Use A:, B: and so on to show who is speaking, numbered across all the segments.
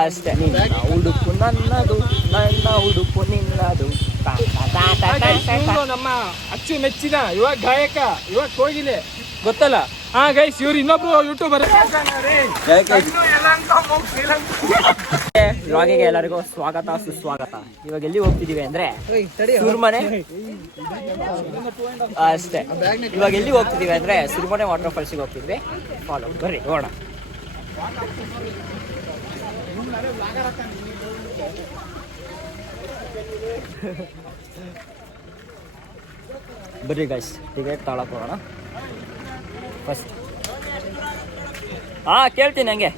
A: ಅಷ್ಟೇ ಉಡುಪು ನನ್ನದು ನನ್ನ ಉಡುಪು ನಿನ್ನದು.
B: ನಮ್ಮ ಅಚ್ಚು ಮೆಚ್ಚಿನ ಯುವ ಗಾಯಕ ಯುವ ಕೋಗಿಲೆ ಗೊತ್ತಲ್ಲ? ಹಾ ಗೈಸ್ ಇವ್ರು ಇನ್ನೊಬ್ರು ಯೂಟ್ಯೂಬರ್
A: ವ್ಲಾಗಿಗೆ ಎಲ್ಲರಿಗೂ ಸ್ವಾಗತ ಸುಸ್ವಾಗತ. ಇವಾಗ ಎಲ್ಲಿ ಹೋಗ್ತಿದೀವಿ ಅಂದ್ರೆ ಸುರ್ಮನೆ. ಅಷ್ಟೇ. ಇವಾಗ ಎಲ್ಲಿ ಹೋಗ್ತಿದೀವಿ ಅಂದ್ರೆ ಸುರ್ಮನೆ ವಾಟರ್ ಫಾಲ್ಸಿಗೆ ಹೋಗ್ತಿದ್ವಿ. ಫಾಲೋ ಬರ್ರಿ ಹೋಗೋಣ ಬರ್ರಿ ಗಾಯ್ಸ್ ಟಿಕೆಟ್ ತಾಳಕ್ ಹೋಗೋಣ. ಫಸ್ಟ್ ಹಾ ಕೇಳ್ತೀನಿ ಹಂಗೆ.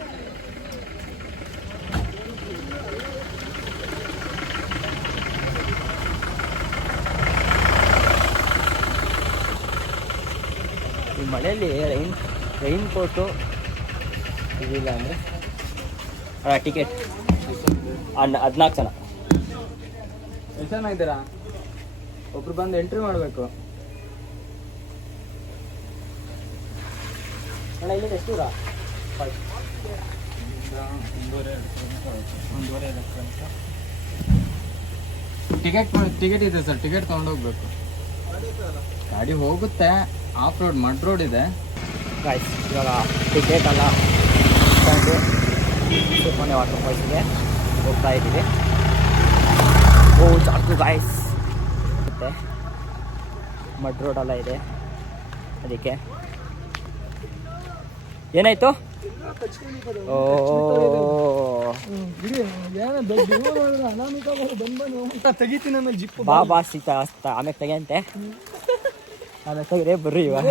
A: ಈ ಮಳೆಯಲ್ಲಿ ರೈನ್ ರೈನ್ ಕೋಟು ಇದಿಲ್ಲ ಅಂದರೆ? ಟಿಕೆಟ್ ಅಣ್ಣ ಹದಿನಾಲ್ಕು ಜನ.
B: ಎಷ್ಟು ಜನ ಇದ್ದೀರಾ? ಒಬ್ರು ಬಂದು ಎಂಟ್ರಿ ಮಾಡಬೇಕು.
A: ಅಣ್ಣ ಇಲ್ಲಿಂದ ಎಷ್ಟು ದೂರ?
B: ಟಿಕೆಟ್ ಟಿಕೆಟ್ ಇದೆ ಸರ್ ಟಿಕೆಟ್ ತಗೊಂಡೋಗ್ಬೇಕು ಗಾಡಿ ಹೋಗುತ್ತೆ ಆಫ್ ರೋಡ್ ಮಡ್ ರೋಡ್ ಇದೆ.
A: ಇವಾಗ ಟಿಕೆಟ್ ತಗೊಂಡು ಸುಮ್ಮನೆ ವಾಟರ್ ಫಾಲ್ಸ್ಗೆ ಹೋಗ್ತಾ ಇದ್ದೀವಿ. ಓ ಚಾಕು ಗಾಯ್ಸ್ ಮತ್ತು ಮಡ್ ರೋಡೆಲ್ಲ ಇದೆ ಅದಕ್ಕೆ. ಏನಾಯಿತು? ಓ
B: ತೆಗಿತೀನಿ ಆಮೇಲೆ ಜಿಪ್
A: ಬಾ ಬಾ ಸೀತಾ ಆಮೇಲೆ ತೆಗೆಯಂತೆ. ಆಮೇಲೆ ತೆಗೆದ್ರೆ ಬರ್ರಿ ಇವಾಗ.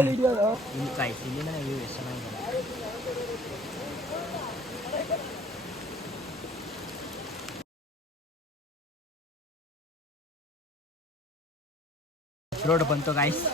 A: ಚೆನ್ನಾಗಿದೆ? रोड बन तो गाइस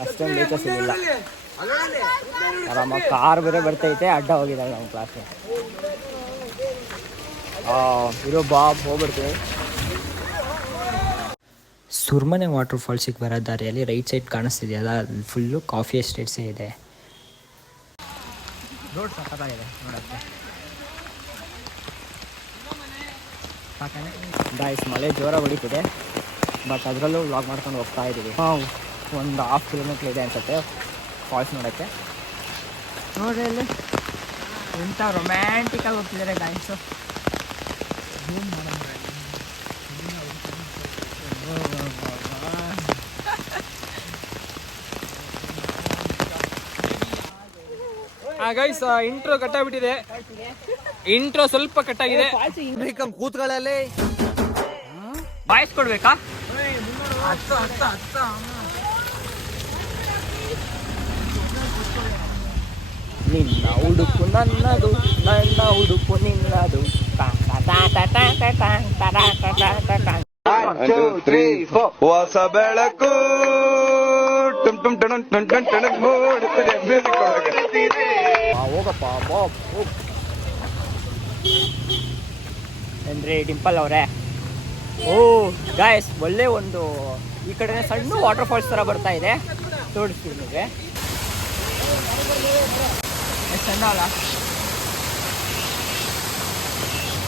A: अस्टसम कार बेरे बर्त अड्डा हम क्लास ಇರೋ ಬಾಬ್ ಹೋಗ್ಬಿಡ್ತೀವಿ ಸುರ್ಮನೆ ವಾಟರ್ ಫಾಲ್ಸಿಗೆ ಬರೋ ದಾರಿಯಲ್ಲಿ ರೈಟ್ ಸೈಡ್ ಕಾಣಿಸ್ತಿದೆಯಲ್ಲ ಫುಲ್ಲು ಕಾಫಿ ಎಸ್ಟೇಟ್ಸೇ ಇದೆ. ರೋಡ್ ನೋಡಕ್ಕೆ. ಗಾಯ್ಸ್ ಮಳೆ ಜೋರ ಹೊಡಿತಿದೆ. ಬಟ್ ಅದರಲ್ಲೂ ವ್ಲಾಗ್ ಮಾಡ್ಕೊಂಡು ಹೋಗ್ತಾ ಇದ್ದೀವಿ ಹಾಂ ಒಂದು ಹಾಫ್ ಕಿಲೋಮೀಟರ್ ಇದೆ ಅನ್ಸುತ್ತೆ ಫಾಲ್ಸ್ ನೋಡೋಕ್ಕೆ. ನೋಡಿ ಅಲ್ಲಿ ಎಂಥ ರೊಮ್ಯಾಂಟಿಕಾಗಿ ಹೋಗ್ತಿದ್ದಾರೆ ಗಾಯ್ಸು
B: ಗೈಸ್ ಇಂಟ್ರೋ ಕಟ್ಟಾಗ್ಬಿಟ್ಟಿದೆ. ಇಂಟ್ರೋ ಸ್ವಲ್ಪ ಕಟ್ಟಾಗಿದೆ.
C: ಕೂತ್ಗಳಲ್ಲಿ.
A: ಬಾಯ್ಸ್ ಕೊಡ್ಬೇಕಾ? ನಿನ್ನ ಉಡುಪು ನನ್ನದು ನನ್ನ ಉಡುಪು ನಿನ್ನದು. ತಾ, ತ್ರೀ ಫೋರ್
C: ಹೊಸ ಬೆಳಕು ಟುಮ್ ಟುಮ್ ಟಣ ಟಣ್ ಟಣ್
A: ಟಣ ಹೋಗಪ್ಪ ಬಾಬ್ ಅಂದರೆ ಡಿಂಪಲ್ ಅವರೇ. ಓ ಗಾಯ್ಸ್ ಒಳ್ಳೆ ಒಂದು ಈ ಕಡೆನೇ ಸಣ್ಣ ವಾಟರ್ ಫಾಲ್ಸ್ ತರ ಬರ್ತಾ ಇದೆ. ತೋರಿಸ್ತೀವಿ ನಿಮಗೆ. ಸಣ್ಣ ಅಲ್ಲ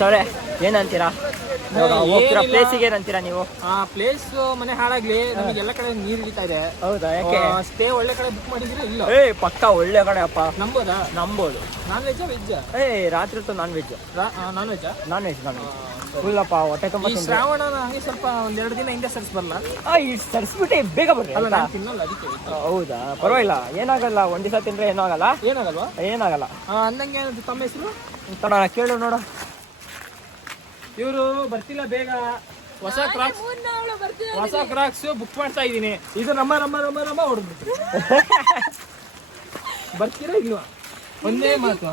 A: ಸೊಳೆ ಏನಂತೀರಾ? ಇವಾಗ ಹೋಗ್ತಿರೋ. ಪ್ಲೇಸಿಗೆ ಏನಂತೀರಾ ನೀವು?
B: ಆ ಪ್ಲೇಸ್ ಮನೆ ಹಾಳಾಗ್ಲಿ ನಮಗೆ ಎಲ್ಲ ಕಡೆ ನೀರು ಇಳಿತಾ ಇದೆ.
A: ಹೌದಾ ಯಾಕೆ?
B: ಸ್ಟೇ ಒಳ್ಳೆ ಕಡೆ ಬುಕ್ ಮಾಡಿದ್ರೆ ಇಲ್ಲ.
A: ಏ ಪಕ್ಕ ಒಳ್ಳೆ ಕಡೆ ಅಪ್ಪ.
B: ನಂಬೋದಾ?
A: ನಂಬೋದು.
B: ನಾನ್ ವೆಜ್
A: ಏ ರಾತ್ರಿ ಹೊತ್ತು non veg
B: non
A: non veg non veg ಫುಲ್ಲಪ್ಪ ಹೊಟ್ಟೆ ತುಂಬ
B: ಈ ಶ್ರಾವಣ ಹಂಗೆ ಸ್ವಲ್ಪ ಒಂದೆರಡು ದಿನ ಹಿಂದೆ ಸರ್ಸ್ ಬರಲ್ಲ
A: ಈ ಸರಿಸ್ಬಿಟ್ಟೆ ಬೇಗ ಬರ್ರಿ
B: ಅಲ್ಲ? ನಾನು ತಿನ್ನಲ್ಲ ಅದಕ್ಕೆ
A: ಹೌದಾ? ಪರವಾಗಿಲ್ಲ ಏನಾಗಲ್ಲ ಒಂದ್ ದಿವಸ ತಿಂದ್ರೆ ಏನೂ ಆಗಲ್ಲ.
B: ಏನಾಗಲ್ವಾ?
A: ಏನಾಗಲ್ಲ.
B: ಆ, ಅಂದಂಗೆ ಏನಾದ್ರು ತಮ್ಮ ಹೆಸರು?
A: ತಡ ಕೇಳು ನೋಡು.
B: ಇವರು ಬರ್ತಿಲ್ಲ ಬೇಗ.
D: ಹೊಸ ಕ್ರಾಕ್ಸ್ ಹೊಸ ಕ್ರಾಕ್ಸ್ ಬುಕ್ ಮಾಡ್ತಾ ಇದ್ದೀನಿ. ಇದು ನಮ್ಮ ನಮ್ಮ ನಮ್ಮ ನಮ್ಮ ಹೊಡೆದ್ಬಿಟ್ಟು ಬರ್ತೀರಾ ಇಲ್ವಾ? ಒಂದೇ ಮಾತು.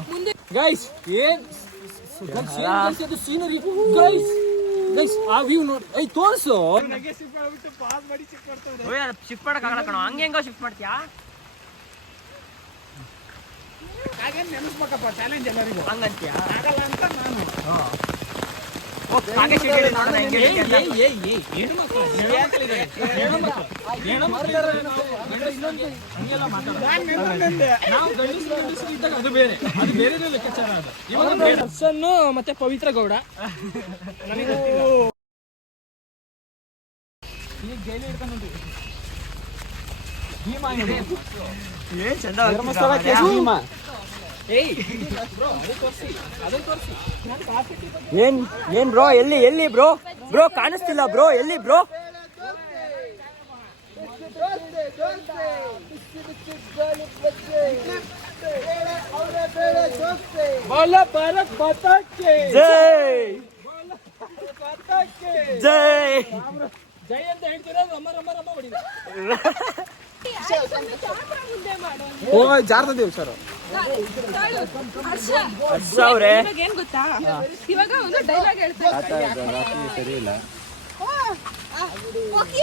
D: ಗೈಸ್ ಏನ್ ಸೀನರಿ ಗೈಸ್ ಗೈಸ್ ಆ ವ್ಯೂ ನೋಡಿ ಐ ತೋರ್ಸು. ಶಿಫ್ಟ್ ಮಾಡಕ್ ಆಗಲ್ಲ ಕಣೋ. ಹಂಗೆ ಹೆಂಗೋ ಶಿಫ್ಟ್ ಮಾಡ್ತೀಯಾ? ಹಂಗಂತೀಯಾ ಓ, ಹಾಗೆ ಶಿಫ್ಟ್ ಚಾಲೆಂಜ್ ನೋಡೋಣ ಹಂಗಂತೀಯ? ಆಗಲ್ಲ ಅಂತ. ಅದು ಮತ್ತೆ ಪವಿತ್ರ ಗೌಡ. ಏನ್ ಈಗ
A: ಏನ್ ಏನ್ ಬ್ರೋ ಎಲ್ಲಿ ಎಲ್ಲಿ ಬ್ರೋ? ಬ್ರೋ ಕಾಣಿಸ್ತಿಲ್ಲ ಬ್ರೋ ಎಲ್ಲಿ ಬ್ರೋ. ಜೈ. ಜೈ.
D: ಜೈ ಅಂತ ಹೇಳ್ತೀರಾ? ರಮ್ಮ ರಮ್ಮ ರಮ್ಮ ಹೊಡಿದ ಓ ಜಾರ್ತದೇವ್ ಸರ್
E: ಹರ್ಷ
A: ಹರ್ಷ ಅವ್ರೆ.
E: ಇವಾಗ ಏನ್ ಗೊತ್ತಾ ಇವಾಗ ಒಂದು ಡೈಲಾಗ್ ಹೇಳ್ತಾರೆ
F: ಸರಿ ಇಲ್ಲ.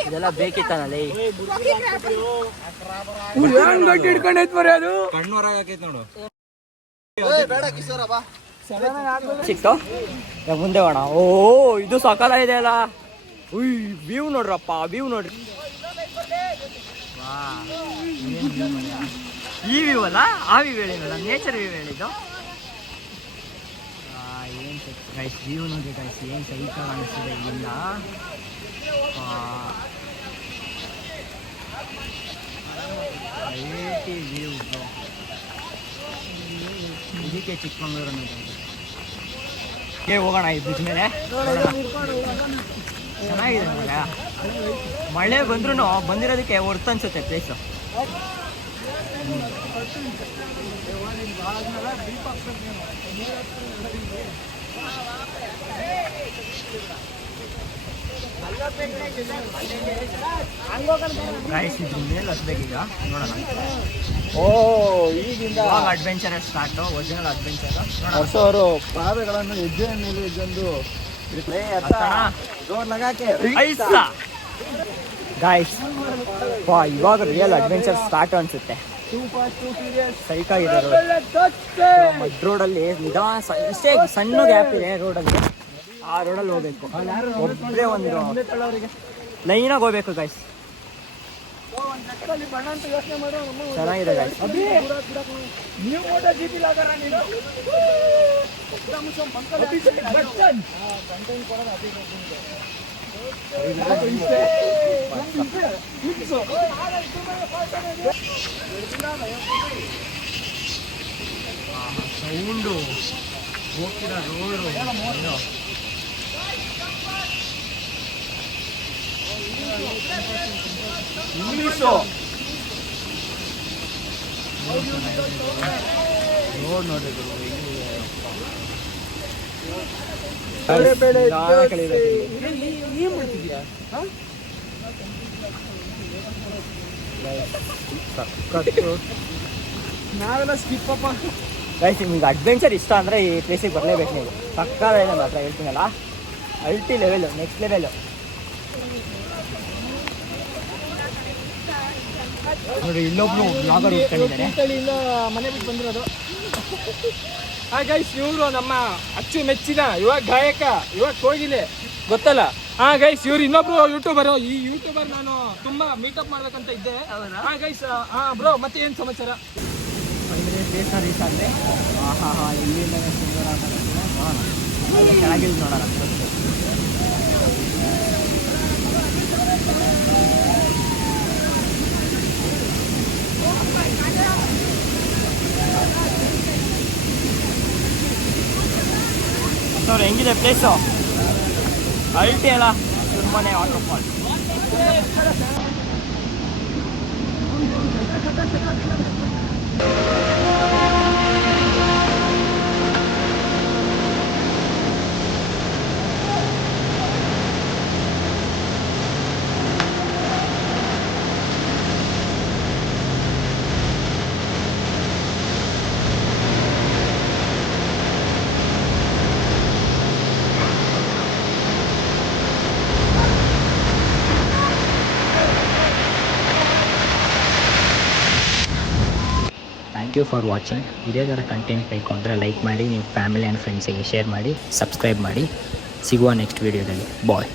A: ಇದೆಲ್ಲ ಬೇಕಿತ್ತಾನಲ್ಲಿ
D: ಏನ್ ಗಟ್ಟಿ ಹಿಡ್ಕೊಂಡೈತ್ ಮರಿ ಅದು?
B: ಕಣ್ಣು ಹೊರಗೆ ನೋಡು.
A: ಚಿಕ್ಕು ಇವಾಗ ಮುಂದೆ ಹೋಣ ಓ ಇದು ಸಕಾಲ ಇದೆ ಅಲ್ಲ. ಉಯ್ ವ್ಯೂ ನೋಡ್ರಪ್ಪ ವ್ಯೂ ನೋಡ್ರಿ ವಾ, ಏನ್ view ಮಾರ್ರೆ. ಈ ವ್ಯೂ ಅಲ್ಲ? ಆ ವ್ಯೂ ಹೇಳಿದ್ವಲ್ಲ ನೇಚರ್ ವ್ಯೂ ಹೇಳಿದ್ದು? ಏನ್ ಗೈಸ್ ವ್ಯೂ ನೋಡಿ ಗೈಸ್ ಏನು ಸಹಿತ ಕಾಣಿಸ್ತಿದೆ ಇಲ್ಲಿಂದ. ವ್ಯೂ ಇದಕ್ಕೆ ಚಿಕ್ಕಮಂಗ್ಳೂರು ಅನ್ನೋದು. ಏ ಹೋಗೋಣ ಈ ಬ್ರಿಡ್ಜ್ ಮೇಲೆ? ಚೆನ್ನಾಗಿದೆ ಮಳೆ ಬಂದ್ರೂ ಬಂದಿರೋದಕ್ಕೆ ಹೊರ್ತು ಅನ್ಸುತ್ತೆ ಪ್ಲೇಸು ಮೇಲೆ ಹತ್ಬೇಕೀಗ ನೋಡೋಣ.
D: ಓ ಈಗಿಂದ
A: ಅಡ್ವೆಂಚರ್ ಸ್ಟಾರ್ಟ್ ಒರಿಜಿನಲ್ ಅಡ್ವೆಂಚರ್
D: ಅವರು ಪಾದಗಳನ್ನು ಹೆಜ್ಜೆ ಮೇಲೆ ಲಗಾಕೆ
A: ಗಾಯ್ಸ್ ವಾ ಇವಾಗ ರಿಯಲ್ ಅಡ್ವೆಂಚರ್ ಸ್ಟಾರ್ಟ್ ಅನ್ಸುತ್ತೆ. ಸೈಕ್ ಆಗಿದೆ ರೋಡ್. ಮಡ್ ರೋಡಲ್ಲಿ ನಿಧಾನ ಇಷ್ಟೇ ಸಣ್ಣ ಗ್ಯಾಪ್ ಇದೆ ರೋಡಲ್ಲಿ. ಆ ರೋಡಲ್ಲಿ ಹೋಗ್ಬೇಕು. ಒಬ್ಬರೇ ಒಂದು ಲೈನಾಗಿ ಹೋಗ್ಬೇಕು ಗಾಯ್ಸ್ ಚೆನ್ನಾಗಿದೆ ಗಾಯ್ಸ್
D: ನೀವು ಮೋಟೋ ಜಿ ಪಿ ಲಾಗರ ನೀನು
A: ಸೌಂಡು ಹೋಗ್ತಿರೋ ರೋಡು
D: ಇಂಗ್ಲೀಷು
A: ರೋಡ್ ನೋಡಿ
D: ಬೇಳೆ ಬೇಳೆ
A: ಕಳಿಬೇಕು
D: ಮಾಡ್ತಿದ್ಯಾ ನಾವೆಲ್ಲ ಸ್ಕಿಪ್ ಅಪ್ಪ.
A: ಗೈಸ್ ನಿಮ್ಗೆ ಅಡ್ವೆಂಚರ್ ಇಷ್ಟ ಅಂದರೆ ಈ ಪ್ಲೇಸಿಗೆ ಬರಲೇಬೇಕು ನೀವು. ಪಕ್ಕದ ಮಾತ್ರ ಹೇಳ್ತೀನಲ್ಲ. ಅಲ್ಟಿ ಲೆವೆಲು ನೆಕ್ಸ್ಟ್ ಲೆವೆಲು ನೋಡಿ ಇಲ್ಲೊಬ್ರು ಬ್ಲಾಗರ್ ಇಟ್ಕೊಂಡಿದ್ದಾರೆ
D: ತೀರ್ಥಹಳ್ಳಿಯಿಂದ ಮನೆ ಬಿಟ್ಟು ಬಂದಿರೋದು. ಹಾಯ್ ಗೈಸ್ ಇವರು ನಮ್ಮ ಅಚ್ಚು ಮೆಚ್ಚಿನ ಯುವ ಗಾಯಕ ಯುವ ಕೋಗಿಲೆ ಗೊತ್ತಲ್ಲ? ಹಾ ಗೈಸ್ ಇವ್ರು ಇನ್ನೊಬ್ರು ಯೂಟ್ಯೂಬರ್ ಈ ಯೂಟ್ಯೂಬರ್ ನಾನು ತುಂಬಾ ಮೀಟಪ್ ಮಾಡ್ಬೇಕಂತ ಇದ್ದೆ. ಹಾ ಗೈಸ್ ಹಾ ಬ್ರೋ ಮತ್ತೆ ಏನ್ ಸಮಾಚಾರ?
A: ಅಂದರೆ ದೇಶ ರೀಚ್ ಅಂದರೆ ಹಾಂ ಹಾಂ ಇಲ್ಲಿಂದ ಸುಂದರ ಅಂತ ನೋಡೋಣ. ಅಲ್ಲಿ ನೋಡೋಣ. ನೋಡಿ ಹೆಂಗಿದೆ ಪ್ಲೇಸು ಅಲ್ಟಿ ಅಲ್ಲ ಸುಮ್ಮನೆ water fall
G: you for watching. ಇದೇ ಥರ ಕಂಟೆಂಟ್ ಬೇಕು ಅಂದರೆ ಲೈಕ್ ಮಾಡಿ ನೀವು ಫ್ಯಾಮಿಲಿ ಆ್ಯಂಡ್ ಫ್ರೆಂಡ್ಸಿಗೆ ಶೇರ್ ಮಾಡಿ ಸಬ್ಸ್ಕ್ರೈಬ್ ಮಾಡಿ. ಸಿಗುವ ನೆಕ್ಸ್ಟ್ ವೀಡಿಯೋದಲ್ಲಿ ಬಾಯ್